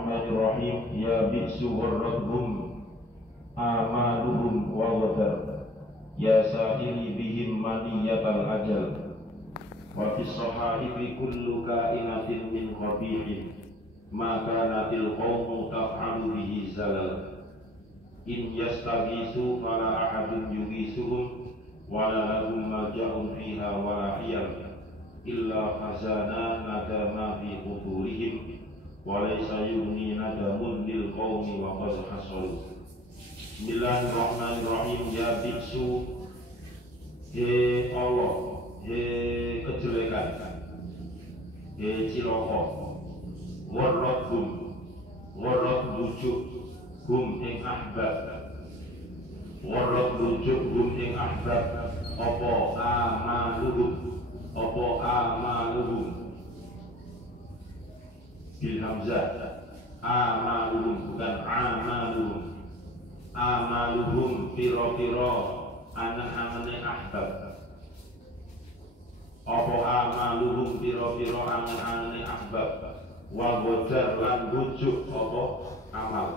Bismillahirrahmanirrahim. Ya biksu warradhum amaluhum wa wadar. Ya sa'ili bihim maniyatal ajal. Wa fis sahaifi kullu kainatin min qabihin ma kanatil qawmu taf'alu bihi zalal. In yastaghisu fala ahadun yughisuhum wa la lahum malja'un fiha wa la hiyal illa khazana nadama fi quburihim walaysa yugni nadamun lil qawmi wa qad hasalu. Bismillahirrahmanirrahim. Ya biksu, he Allah, he kejelekan, he ciloko, warradhum, warrad bujuk hum ing ahbab, warrad bujuk hum ing ahbab. Opo amaluhum, opo amaluhum bil hamzah, amaluhum bukan amaluhum. Amaluhum piro-piro angan-angane ahbab. Apa amaluhum piro-piro angan-angane ahbab. Wa godar lan bujuk apa amal.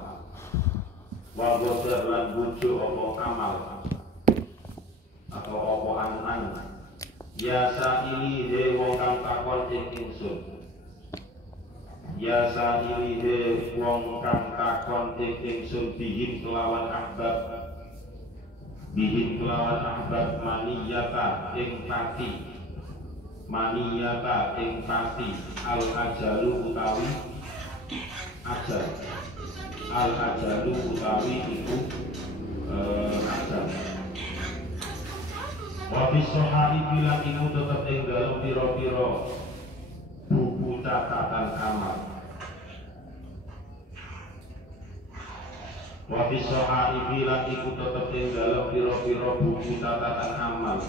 Wa godar lan bujuk apa amal atau apa angan-angan. Ya sa'ili he wong kang takon ing ingsun. Ya sa'ili he wong kang takon ing ingsun bihim kelawan ahbab. Bihim kelawan ahbab maniyata ing pati. Maniyata ing pati. Al ajalu utawi ajal. Al ajalu utawi iku ajal. Wa bis sahaifi lan iku tetep ing dalem pira-pira buku catatan amal. Wa fi sahaifi lan iku tetep ing dalem pira-pira buku catatan amal.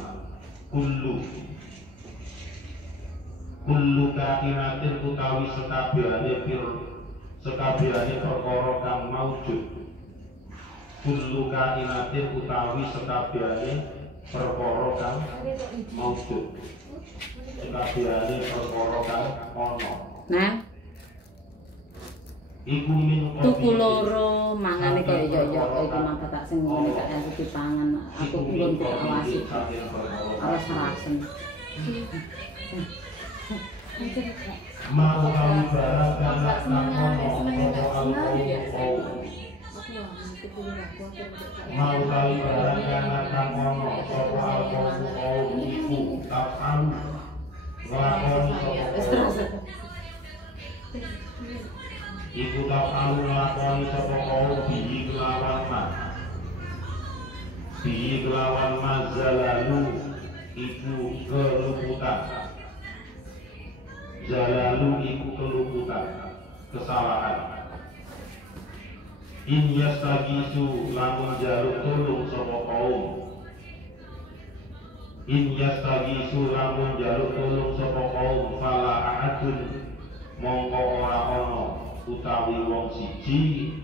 Kullu kainatin utawi sekabehane perkara kang maujud. Kullu kainatin utawi sekabehane perkara kang maujud. Sekabehane perkara kang ana. Nah, iku min tuku loro mangane kaya yo iki mangkat tak sing ngene gak entuk dipangan. Aku belum diawasi. Awas rasen. Mau kali barang kana nakono mau kali barang kana nakono sapa alkohol iku tapan nglakoni sapa iku tapan nglakoni sapa bihi kelawan mazalalu iku keluputan. Zalalu iku keluputan, kesalahan. In yastagisu lamun jaluk tolong sapa kaum. In yastagisu lamun jaluk tolong sapa kaum fala ahadun mongko ora ana utawi wong siji.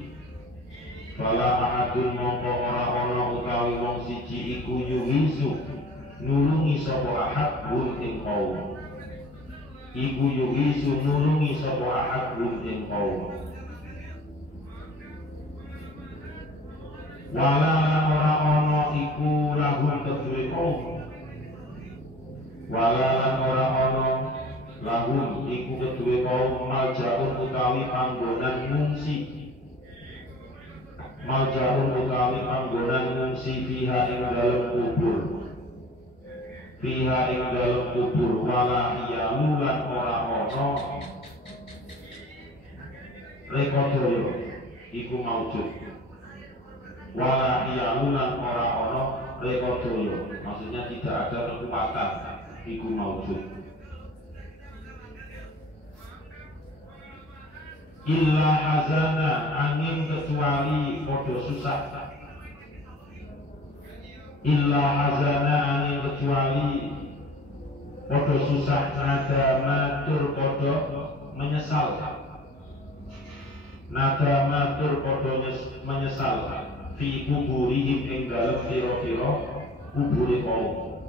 Fala ahadun mongko ora ana utawi wong siji iku yuhisu nulungi sapa ahad ing kaum. Iku yuhisu nulungi sapa ahad ing kaum. Wala ora ana iku lahum kedue kaum. Wala ora ana lahum iku kedue kaum maljaun utawi panggonan ngungsi. Maljaun utawi panggonan ngungsi fiha ing dalem kubur. Fiha ing dalem kubur. Wala iyalulan ora ana rekodaya iku maujud. Wala iyalulan ora ana rekodaya, maksudnya tidak ada kekuatan iku maujud. Illa hazana angin kecuali podo susah. Illa hazana angin kecuali podo susah. Nada matur podo menyesal. Nada matur podo menyesal. Fi kuburihim ing dalem pira-pira kubure kaum.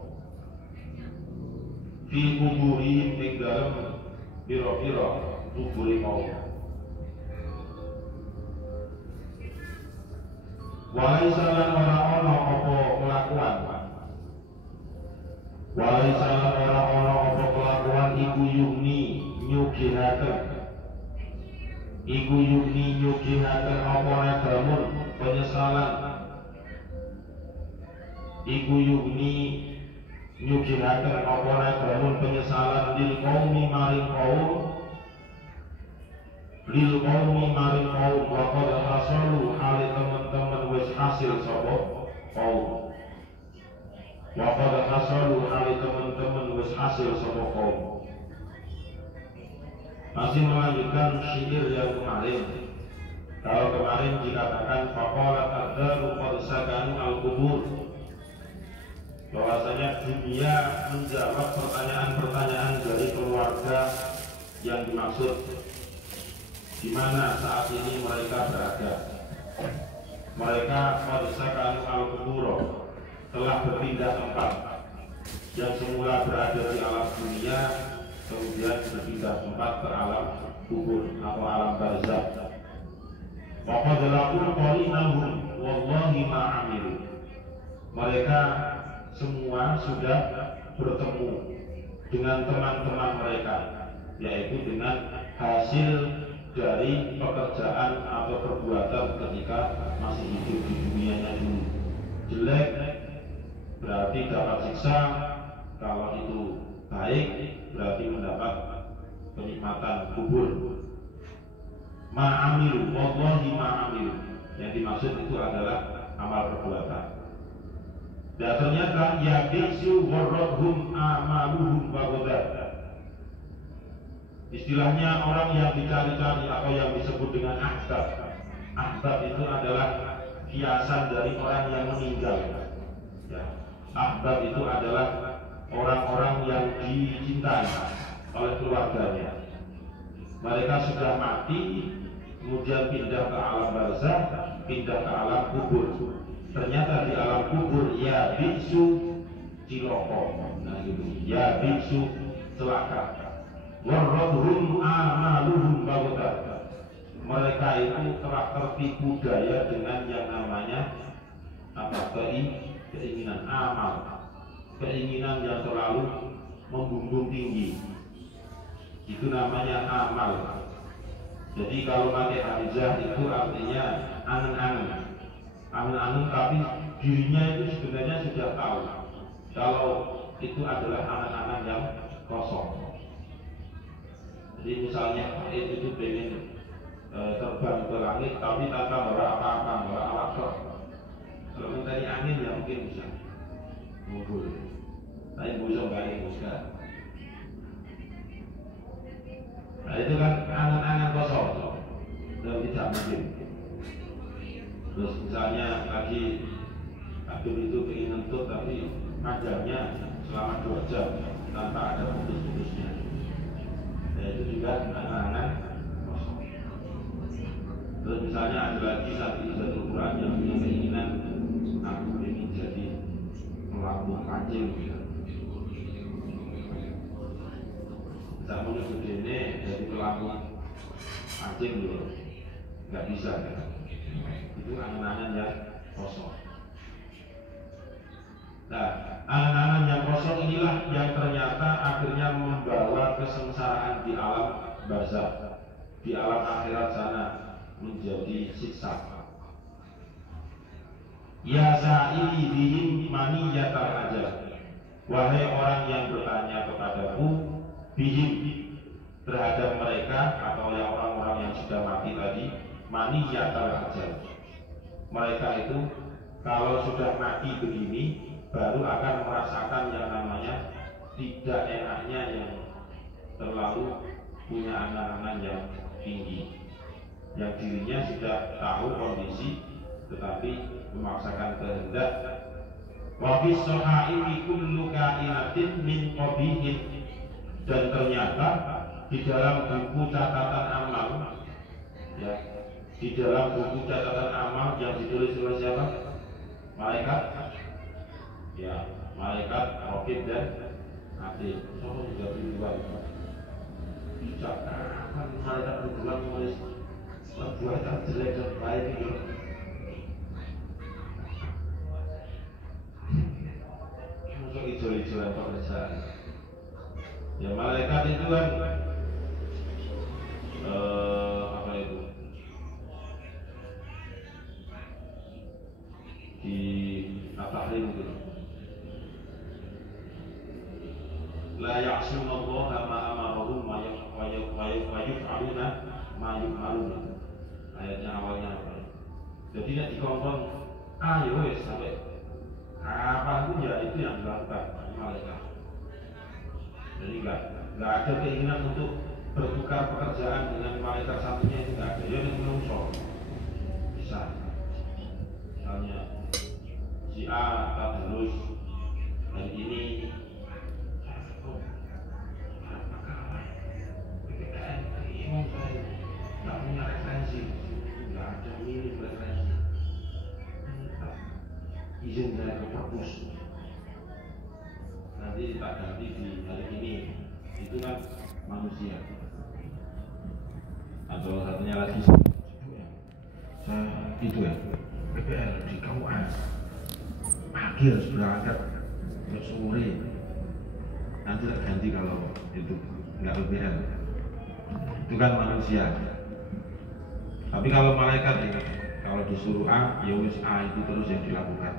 Fi kuburihim ing dalem pira-pira kubure kaum. Walaisa lan ora ana apa kelakuan. Walaisa lan ora ana apa kelakuan iku yuni nyugihaken. Iku yuni nyugihaken apa nadamun penyesalan. Iku yuni nyugihaken apa nadamun penyesalan lil qaumi maring kaum. Lil qaumi maring kaum wa qad hasalu hale teman-teman wis hasil sapa kaum. Wa qad hasalu hale teman-teman wis hasil sapa kaum. Masih melanjutkan syair yang kemarin. Kalau kemarin dikatakan faqalat ad-daru qad sakanu al-qubur, bahwasanya dunia menjawab pertanyaan-pertanyaan dari keluarga yang dimaksud, di mana saat ini mereka berada. Mereka qad sakanu al-qubur, telah berpindah tempat. Yang semula berada di alam dunia kemudian berpindah tempat ke alam kubur atau alam barzakh. Faqad laqul qarinahum wallahi ma amilu. Mereka semua sudah bertemu dengan teman-teman mereka, yaitu dengan hasil dari pekerjaan atau perbuatan ketika masih hidup di dunianya dulu. Jelek berarti dapat siksa, kalau itu baik berarti mendapat kenikmatan kubur. Ma'amilu, wallahi ma'amilu, yang dimaksud itu adalah amal perbuatan. Dan ternyata ya bisu warradhum amaluhum wa ghadab. Istilahnya orang yang dicari-cari atau yang disebut dengan ahbab. Ahbab itu adalah hiasan dari orang yang meninggal. Ya. Ahbab itu adalah orang-orang yang dicintai oleh keluarganya. Mereka sudah mati, kemudian pindah ke alam barzakh, pindah ke alam kubur. Ternyata di alam kubur ya biksu ciloko, nah gitu, ya biksu celaka. Warradhum amaluhum baghdad. Mereka itu telah tertipu daya dengan yang namanya apa? Keinginan amal, keinginan yang terlalu membumbung tinggi. Itu namanya amal. Jadi kalau pakai hamzah itu artinya angen-angen. Angen-angen tapi dirinya itu sebenarnya sudah tahu kalau itu adalah angan-angan yang kosong. Jadi misalnya itu pengen terbang ke langit tapi tanpa bawa apa-apa, bawa alat shock. Kalau mencari angin ya mungkin bisa ngumpul, tapi bisa balik juga. Nah itu kan angan-angan kosong dan tidak mungkin. Terus misalnya lagi aduh itu ingin ngentut tapi ngajarnya selama 2 jam tanpa ada putus-putusnya. Ya itu juga angan-angan kosong. Terus misalnya ada lagi satu Quran yang punya keinginan aku ingin jadi pelabuh kancing. Tidak menuju ini jadi pelabuh kancing dulu, nggak bisa kan? Itu angan-angan yang kosong. Nah, angan-angan yang kosong inilah yang ternyata akhirnya membawa kesengsaraan di alam barzakh, di alam akhirat sana menjadi siksa. Ya sa'ili bihim maniyatal ajal. Wahai orang yang bertanya kepadaku bihim, terhadap mereka atau yang orang-orang yang sudah mati tadi, maniyatal ajal. Mereka itu kalau sudah mati begini baru akan merasakan yang namanya tidak enaknya yang terlalu punya angan-angan yang tinggi, yang dirinya sudah tahu kondisi tetapi memaksakan kehendak. Wa bis sahaimi kullu kainatin min qabihin. Dan ternyata di dalam buku catatan amal, ya, di dalam buku catatan amal yang ditulis oleh siapa? Malaikat, ya, malaikat Raqib dan Atid. Semua juga di luar. Sejak kapan malaikat berdua menulis perbuatan jelek dan baik itu? panggilan pekerjaan. Ya malaikat itu kan apa itu? Di At-Tahrim itu. La ya'suna Allah ma amarahum wa yaf'aluna ma yu'maruna. Ayatnya awalnya apa? Jadi tidak dikongkong, ayo wes sampai apapun ya itu yang dilakukan malaikat. Jadi nggak ada keinginan untuk bertukar pekerjaan dengan malaikat satunya, itu nggak ada. Ya itu menungso bisa. Misalnya si A tadarus hari ini PPKN bingung saya nggak punya referensi, nggak ada milik referensi, izin saya ke perpus, nanti tak ganti di hari ini. Itu kan manusia. Atau satunya lagi saya itu ya PPL di KUA pagi harus berangkat sore, nanti tak ganti kalau itu nggak PPL. Itu kan manusia. Tapi kalau malaikat ya, kalau disuruh A, ya wis A itu terus yang dilakukan.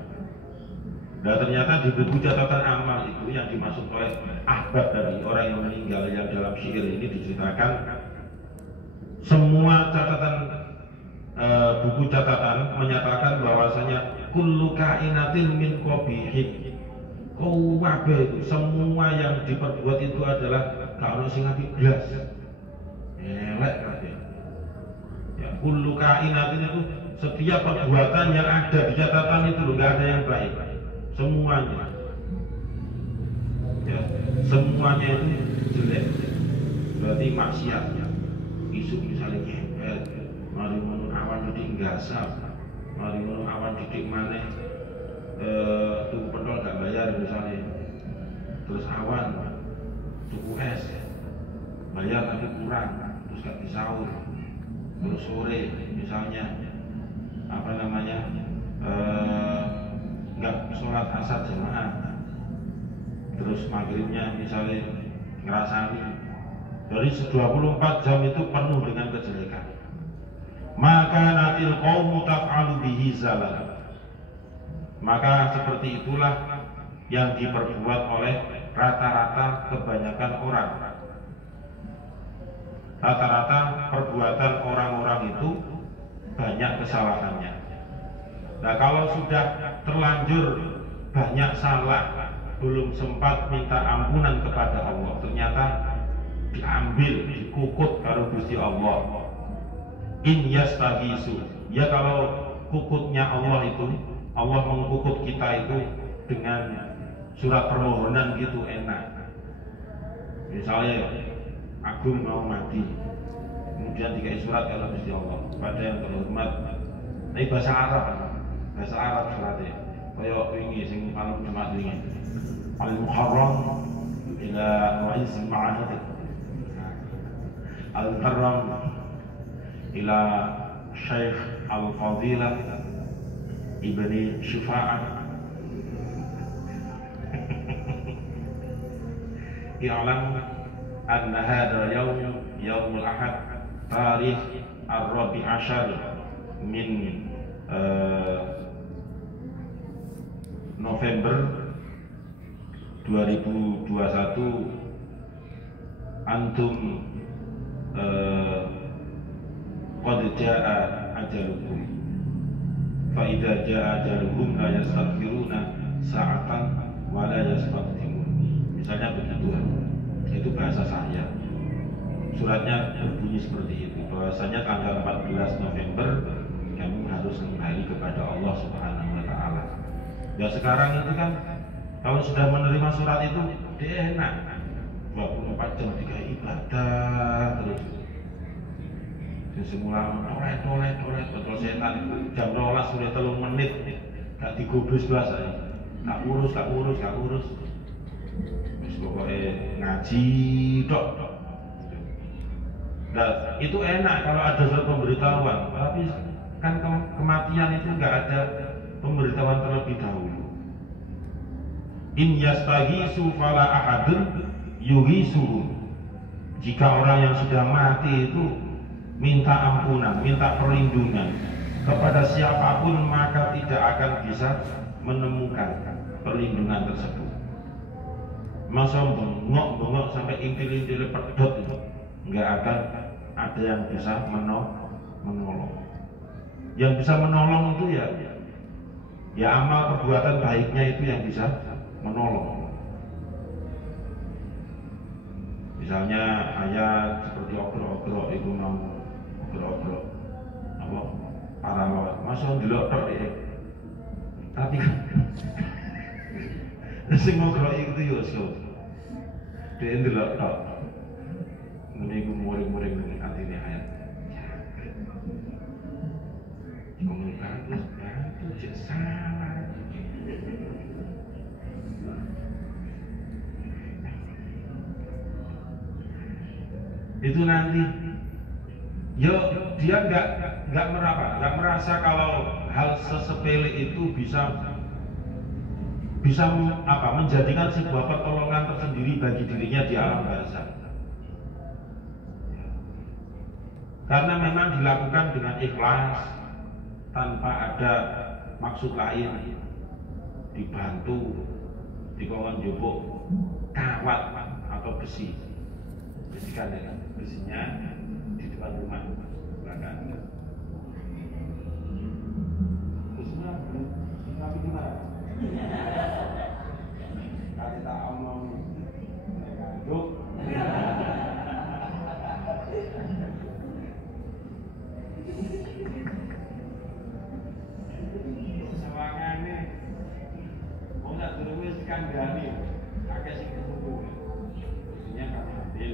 Dan ternyata di buku catatan amal itu yang dimaksud oleh ahbab dari orang yang meninggal yang dalam syair ini diceritakan semua catatan buku catatan menyatakan bahwasanya kullu kainatin min qabihin. Kabeh itu semua yang diperbuat itu adalah kalau sing ati blas. Elek kabeh. Ya, kullu kainatin itu setiap perbuatan yang ada di catatan itu enggak ada yang baik. Semuanya ya, semuanya itu jelek, berarti maksiatnya. Isu misalnya ngepet, mari menurut awan didik gasap, mari menurut awan didik maneh tuku pentol gak bayar misalnya, terus awan tuku es bayar tapi kurang, terus gak disaur, terus sore misalnya apa namanya nggak sholat asar jamaah, terus maghribnya misalnya ngerasani, dari 24 jam itu penuh dengan kejelekan. Maka natil qaumu taf'alu bihi zalal. Maka seperti itulah yang diperbuat oleh rata-rata kebanyakan orang. Rata-rata perbuatan orang-orang itu banyak kesalahannya. Nah kalau sudah terlanjur banyak salah, belum sempat minta ampunan kepada Allah, ternyata diambil, dikukut karo Gusti Allah. In yastahisu, ya kalau kukutnya Allah itu, Allah mengkukut kita itu dengan surat permohonan gitu enak. Misalnya Agung mau mati, kemudian dikai surat kalau Gusti Allah pada yang terhormat, ini bahasa Arab suratnya, kayak ini sing paling jemaat ini Al-Muharram ila Wa'is Ma'ahid, Al-Muharram ila Syekh Al-Fadilah Ibni Syufa'ah i'lam anna hadha yawmul ahad tarikh ar-rabi' ashar min November 2021 antum qad jaa ajalukum fa idza jaa ajalukum la yastaghfiruna sa'atan wa la yastaqdimun. Misalnya begitu, itu bahasa saya. Suratnya berbunyi seperti itu, bahwasanya tanggal 14 November kamu harus kembali kepada Allah Subhanahu wa taala. Ya sekarang itu kan kalau sudah menerima surat itu dia enak 24 jam tiga ibadah terus. Dan semula tolet betul setan itu jam 12 sudah 3 menit gak digubris belas aja. Gak urus. Terus pokoknya ngaji tok. Nah, itu enak kalau ada surat pemberitahuan, tapi kan kematian itu nggak ada pemberitahuan terlebih dahulu. In yastaghisu fala ahadun yughisuhum. Jika orang yang sudah mati itu minta ampunan, minta perlindungan kepada siapapun, maka tidak akan bisa menemukan perlindungan tersebut. Masa bengok-bengok sampai intil-intil pedot itu nggak akan ada yang bisa menolong. Yang bisa menolong itu ya amal perbuatan baiknya itu yang bisa menolong. Misalnya ayat seperti obrok-obrok itu mau obrok-obrok apa para lawat masa ndelok tok tapi sing ngobrol itu yo so dia ndelok tok ngene iku muring-muring ning atine ayat komunikasi bantu cek salah itu nanti yo dia nggak merasa kalau hal sesepele itu bisa menjadikan sebuah pertolongan tersendiri bagi dirinya di alam barzakh. Karena memang dilakukan dengan ikhlas tanpa ada maksud lain, dibantu dikongkon jupuk kawat atau besi. Jadikan ya besinya di depan rumah belakang. Besinya tapi gimana? Kali tak omong nganduk. Sawangane wong sak durunge wis kandhani akeh sing ketemu. Besinya kan ambil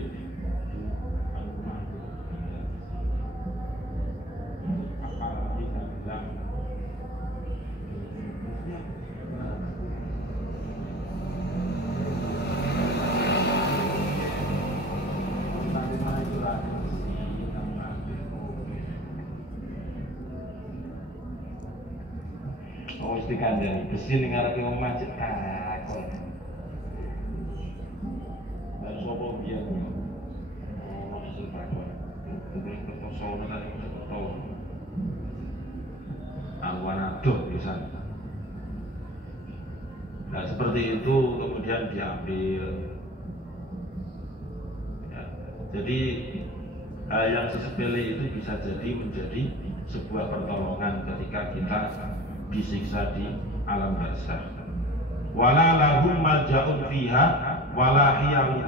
dikandani besi ning ngarepe omah cek takon. Lan sapa biyen ono sing takon. Terus kertosono tadi kerto. Angwan aduh pisan. Nah seperti itu kemudian diambil. Ya, jadi hal yang sesepele itu bisa jadi menjadi sebuah pertolongan ketika kita disiksa di alam barzakh. Wala lahum malja'un fiha wala hiyam.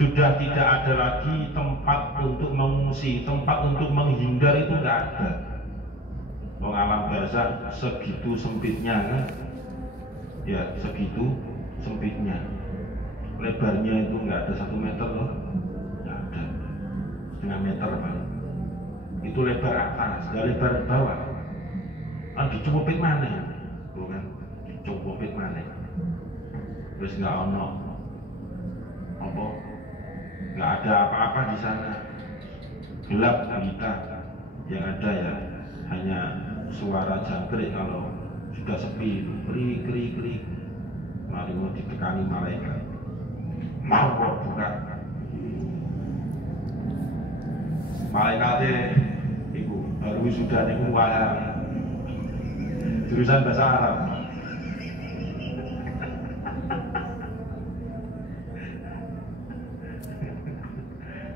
Sudah tidak ada lagi tempat untuk mengungsi, tempat untuk menghindar itu tidak ada. Wong alam barzakh segitu sempitnya kan? Ya segitu sempitnya. Lebarnya itu nggak ada 1 meter loh, nggak ada, 1,5 meter paling. Itu lebar atas, nggak lebar bawah. Dicupit mana? Bukan, dicupit mana? Terus nggak ono, apa? Nggak ada apa-apa di sana. Gelap gulita, yang ada ya hanya suara jangkrik kalau sudah sepi, krik. Mari mau ditekani malaikat, mau kok buka. Malaikatnya, ibu baru sudah niku wala. Jurusan bahasa Arab.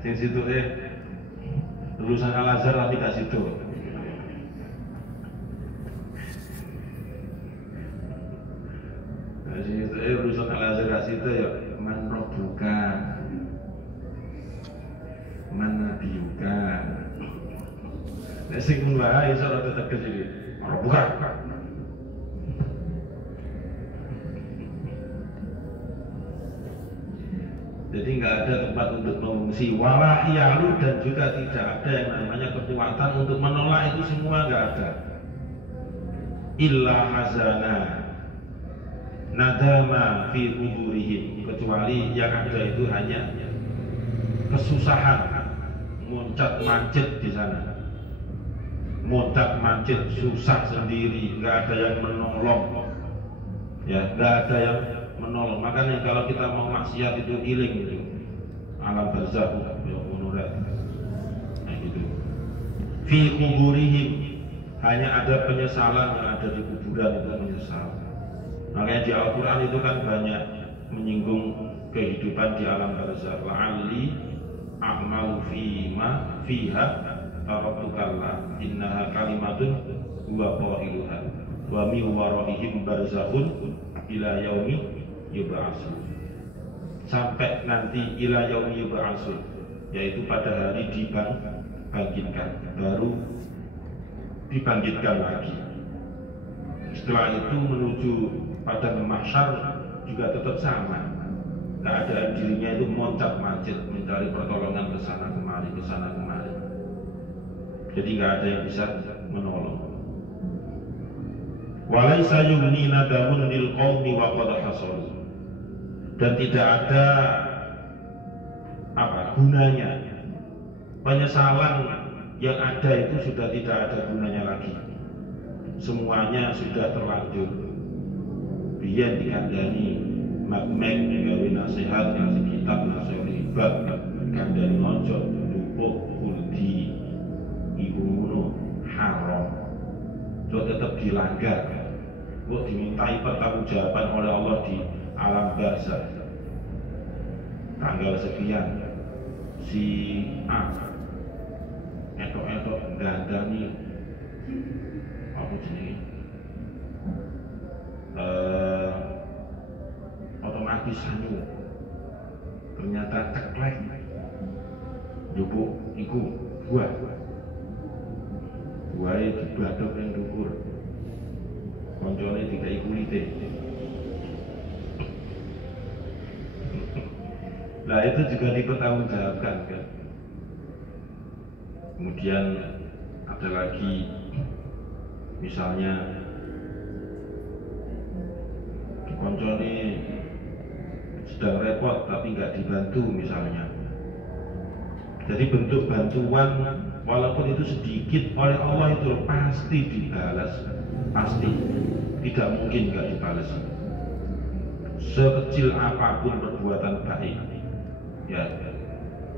Sing situ lulusan Al-Azhar tapi gak situ. Sing situ lulusan Al-Azhar gak situ ya man rabbuka man nabiyuka. Nek sing mulai iso rada tegas iki. Rabbuka. Jadi nggak ada tempat untuk mengungsi, wala hiyalu, dan juga tidak ada yang namanya kekuatan untuk menolak itu semua, nggak ada. Illa hazana nadama fi hudurihim, kecuali yang ada itu hanya kesusahan, muncat mancet di sana, muncat mancet susah sendiri, nggak ada yang menolong. Ya, nggak ada yang menolong. Makanya kalau kita mau maksiat itu iling gitu. Alam barzakh ya menurut. Nah gitu. Fi kuburihim, hanya ada penyesalan yang ada di kuburan itu menyesal. Makanya di Al-Quran itu kan banyak menyinggung kehidupan di alam barzakh. La'alli a'malu fima fiha taraktukallah innaha kalimatun huwa qailuha wa min waraihim barzakhun ila yaumi yub'atsun. Sampai nanti ila yaumi yub'atsun, yaitu pada hari dibangkitkan, baru dibangkitkan lagi. Setelah itu menuju pada mahsyar juga tetap sama. Keadaan dirinya itu moncat-mancit mencari pertolongan ke sana kemari, ke sana kemari. Jadi nggak ada yang bisa menolong. Walaysa yughni nadamun lil qaumi wa qad hasal. Dan tidak ada gunanya. Penyesalan yang ada itu sudah tidak ada gunanya lagi. Semuanya sudah terlanjur. Biyen dikandani magmek gawe nasihat, ngasih kitab, nasihat ibad, kandani ojo dupuk kuldi iku ngono haram. Itu tetap dilanggar. Kok dimintai pertanggungjawaban oleh Allah di alam barzakh. Tanggal sekian si A etok-etok gandani apa jenenge otomatis sanyu, ternyata ceklek njupuk iku buahe dibadhok ning dhuwur, koncone dikai kulite. Nah itu juga dipertanggungjawabkan kan. Kemudian ada lagi misalnya koncone sedang repot tapi nggak dibantu misalnya. Jadi bentuk bantuan walaupun itu sedikit oleh Allah itu pasti dibalas, pasti, tidak mungkin nggak dibalas. Sekecil apapun perbuatan baik, ya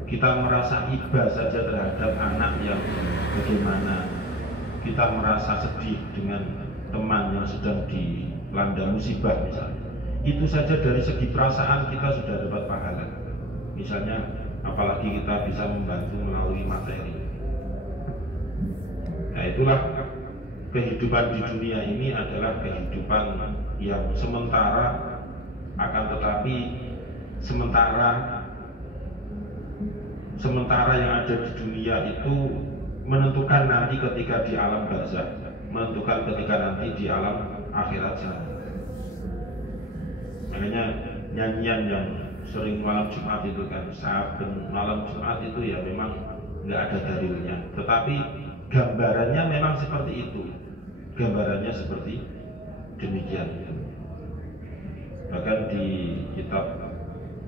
kita merasa iba saja terhadap anak yang bagaimana, kita merasa sedih dengan teman yang sedang dilanda musibah misalnya, itu saja dari segi perasaan kita sudah dapat pahala. Misalnya apalagi kita bisa membantu melalui materi. Nah itulah kehidupan di dunia ini adalah kehidupan yang sementara, akan tetapi sementara yang ada di dunia itu menentukan nanti ketika di alam barzakh, menentukan ketika nanti di alam akhirat sana. Makanya nyanyian yang sering malam Jumat itu kan, saben malam Jumat itu ya memang nggak ada dalilnya, tetapi gambarannya memang seperti itu, gambarannya seperti demikian. Bahkan di kitab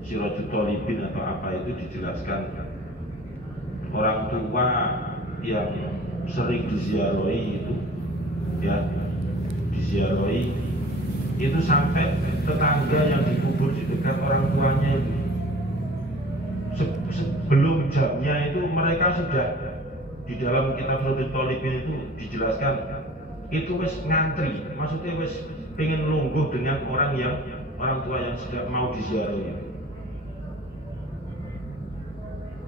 Sirajut Thalibin atau apa itu dijelaskan orang tua yang sering diziarahi itu, ya diziarahi itu sampai tetangga yang dikubur di dekat orang tuanya itu sebelum jamnya itu mereka sudah di dalam kitab Sirajut Thalibin itu dijelaskan itu wis ngantri, maksudnya wis pengen lungguh dengan orang tua yang sudah mau diziarahi.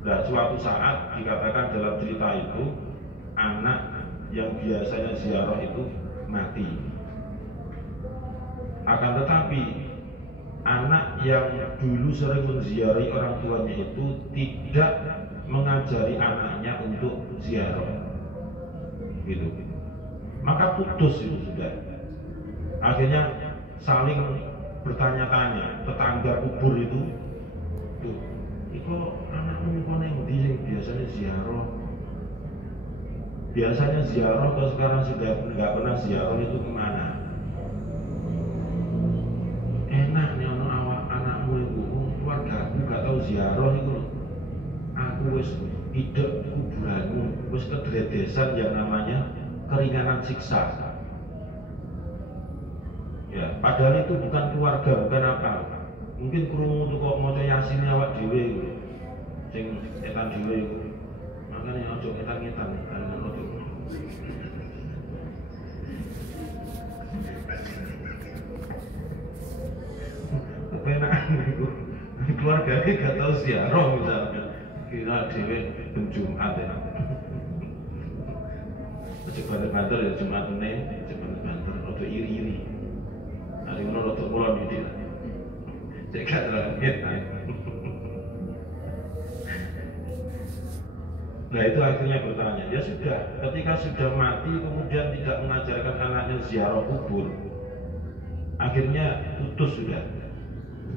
Nah, suatu saat dikatakan dalam cerita itu anak yang biasanya ziarah itu mati. Akan tetapi anak yang dulu sering menziarahi orang tuanya itu tidak mengajari anaknya untuk ziarah, gitu. Maka putus itu sudah. Akhirnya saling bertanya-tanya, tetangga kubur itu, tuh, iko anakmu kok neng ndi sing biasanya ziarah? Biasanya ziarah kalau sekarang sudah nggak pernah ziarah itu kemana? Enak nih awak anakmu itu, keluarga aku nggak tahu ziarah itu loh. Aku wis hidup kuburanmu, wis kedredesan yang namanya keringanan siksa. Ya, padahal itu bukan keluarga, bukan apa. Mungkin krungu tuh kok maca Yasin awak dhewe iku. Sing etan dhewe iku. Makane aja etan-etan kan ojo. Kepenakan iku. Keluargane gak tau ziarah misalnya. Kira dhewe ben Jumat ya. Aja banter-banter ya Jumatune, aja banter-banter, ojo iri-iri. Ada yang menurut pulau ini, cek langit. Nah itu akhirnya bertanya, ya sudah, ketika sudah mati kemudian tidak mengajarkan anaknya ziarah kubur, akhirnya putus sudah,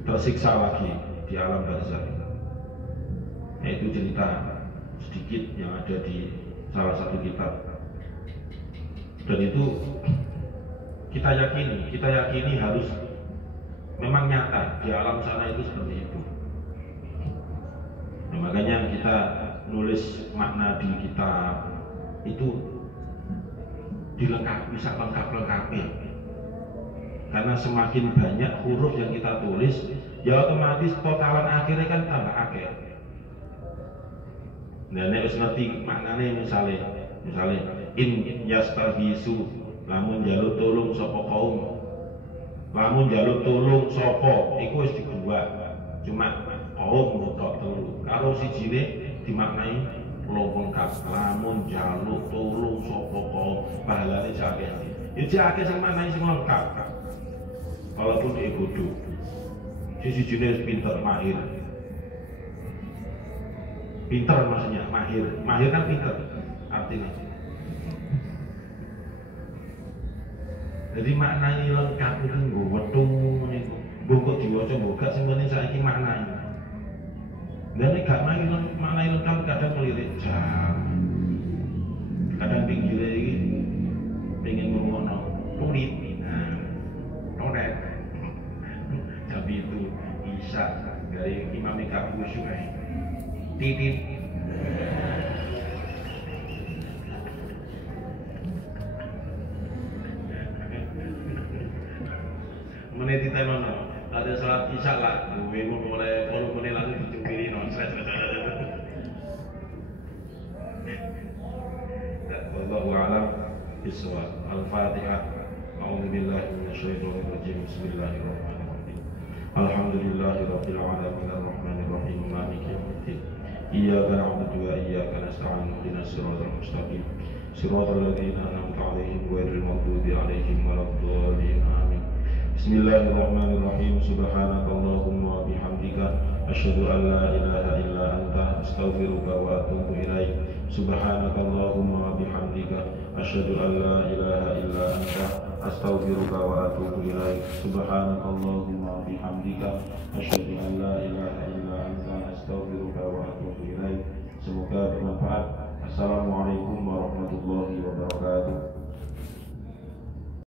tersiksa lagi di alam barzakh. Nah itu cerita sedikit yang ada di salah satu kitab, dan itu kita yakini harus memang nyata di alam sana itu seperti itu. Nah, makanya kita nulis makna di kitab itu dilengkapi, bisa lengkap-lengkapi. Karena semakin banyak huruf yang kita tulis, ya otomatis totalan akhirnya kan tambah akeh. Nah, nek wis ngerti maknane misalnya in yastahisu, lamun njaluk tulung sapa kaum, lamun njaluk tulung sapa iku wis dibuat cuma kaum tok telu karo sijine dimaknai lengkap. Lamun njaluk tulung sapa kaum pahalane jake jake sing maknai sing lengkap walaupun dia bodoh. Sijine pinter, pinter maksudnya mahir kan pinter artinya. Jadi maknanya lengkap itu nggo wetung niku. Nggo kok diwaca nggo gak sing penting saiki maknanya. Dan nek gak maknanya lengkap kadang melirik jam. Kadang pinggire iki pengen ngono tulit. Nah, toret. Tapi itu bisa dari Imam Ika Khusyuk titit. Menit kita mana? Ada salat isya lah. Gue mau mulai menit lalu dicungkiri non stres. Wallahu a'lam bishawab. Al-Fatihah. A'udzubillahi minasyaitonir rajim. Bismillahirrahmanirrahim. Alhamdulillahirabbil alamin arrahmanir rahim maliki yaumiddin. Iyyaka na'budu wa iyyaka nasta'in. Ihdinas siratal mustaqim. Siratal ladzina an'amta 'alaihim ghairil maghdubi 'alaihim waladdallin. Bismillahirrahmanirrahim. Subhanakallahumma wa bihamdika asyhadu an la ilaha illa anta astaghfiruka wa atubu ilaik. Subhanakallahumma wa bihamdika asyhadu an la ilaha illa anta astaghfiruka wa atubu ilaik. Subhanakallahumma wa bihamdika asyhadu an la ilaha illa anta